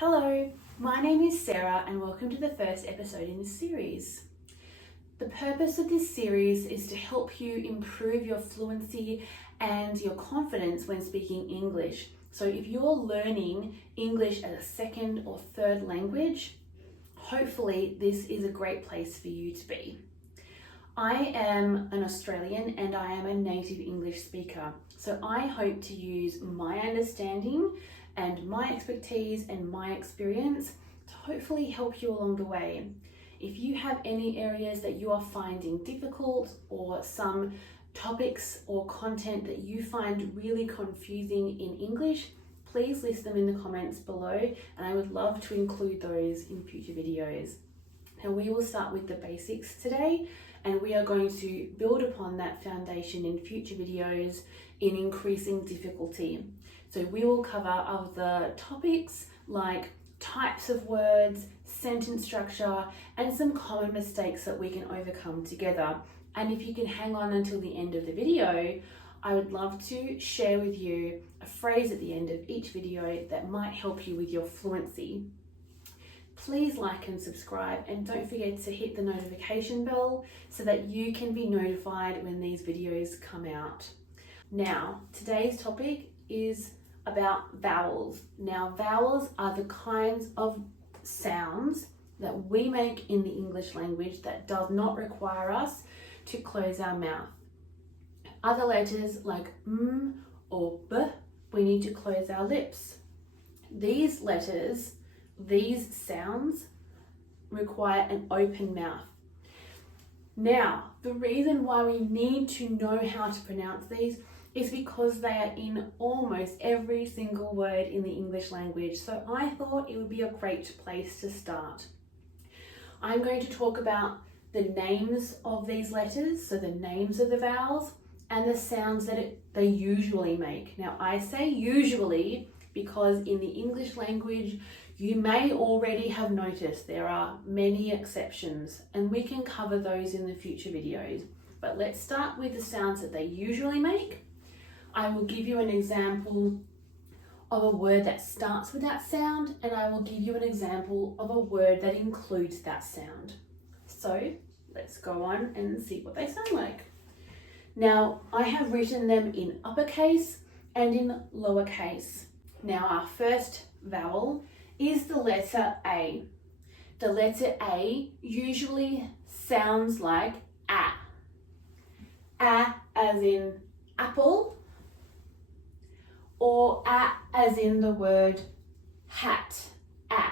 Hello, my name is Sarah and welcome to the first episode in this series. The purpose of this series is to help you improve your fluency and your confidence when speaking English. So if you're learning English as a second or third language, hopefully this is a great place for you to be. I am an Australian and I am a native English speaker, so I hope to use my understanding and my expertise and my experience to hopefully help you along the way. If you have any areas that you are finding difficult or some topics or content that you find really confusing in English, please list them in the comments below and I would love to include those in future videos. And we will start with the basics today, and we are going to build upon that foundation in future videos in increasing difficulty. So we will cover other topics like types of words, sentence structure, and some common mistakes that we can overcome together. And if you can hang on until the end of the video, I would love to share with you a phrase at the end of each video that might help you with your fluency. Please like and subscribe, and don't forget to hit the notification bell so that you can be notified when these videos come out. Now, today's topic is about vowels. Now, vowels are the kinds of sounds that we make in the English language that does not require us to close our mouth. Other letters like M or B, we need to close our lips. These letters, these sounds require an open mouth. Now, the reason why we need to know how to pronounce these is because they are in almost every single word in the English language. So I thought it would be a great place to start. I'm going to talk about the names of these letters, so the names of the vowels, and the sounds that they usually make. Now, I say usually because in the English language, you may already have noticed there are many exceptions, and we can cover those in the future videos. But let's start with the sounds that they usually make. I will give you an example of a word that starts with that sound, and I will give you an example of a word that includes that sound. So let's go on and see what they sound like. Now, I have written them in uppercase and in lowercase. Now, our first vowel is the letter A. The letter A usually sounds like A. A as in apple, or A as in the word hat, A.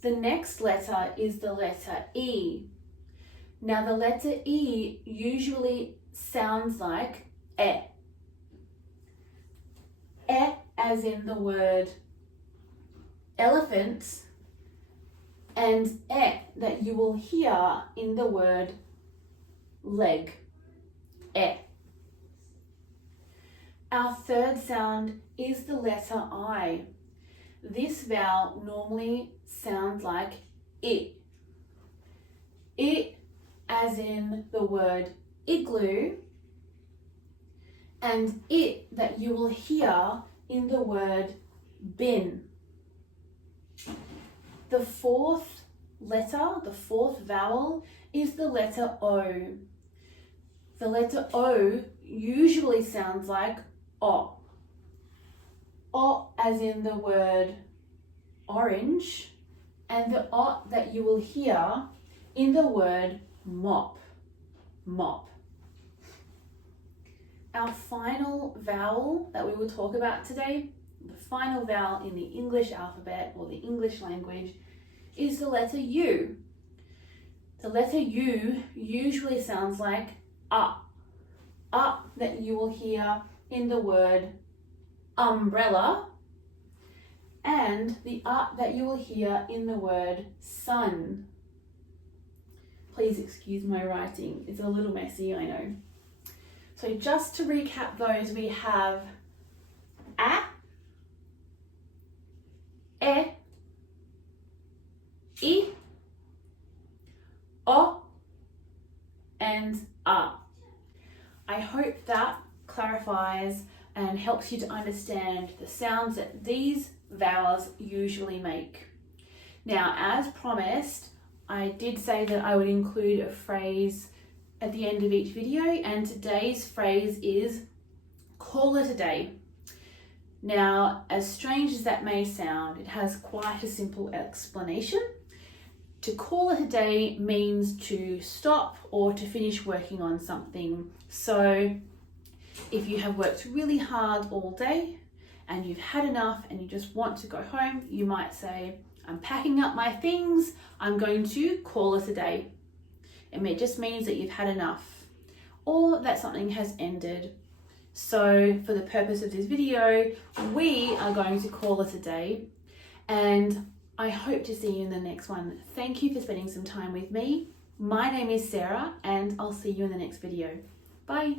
The next letter is the letter E. Now, the letter E usually sounds like E. E as in the word elephant, and E that you will hear in the word leg, E. Our third sound is the letter I. This vowel normally sounds like I. I as in the word igloo, and it that you will hear in the word bin. The fourth letter, the fourth vowel, is the letter O. The letter O usually sounds like O. O as in the word orange, and the O that you will hear in the word mop, mop. Our final vowel that we will talk about today, the final vowel in the English alphabet or the English language, is the letter U. The letter U usually sounds like A that you will hear in the word umbrella, and the A that you will hear in the word sun. Please excuse my writing, it's a little messy, I know. So just to recap those, we have A, E, I, O, and A. I hope that clarifies and helps you to understand the sounds that these vowels usually make. Now, as promised, I did say that I would include a phrase at the end of each video, and today's phrase is call it a day. Now, as strange as that may sound, it has quite a simple explanation. To call it a day means to stop or to finish working on something. So if you have worked really hard all day and you've had enough and you just want to go home, you might say, I'm packing up my things, I'm going to call it a day. It just means that you've had enough or that something has ended. So for the purpose of this video, we are going to call it a day, and I hope to see you in the next one. Thank you for spending some time with me. My name is Sarah, and I'll see you in the next video. Bye.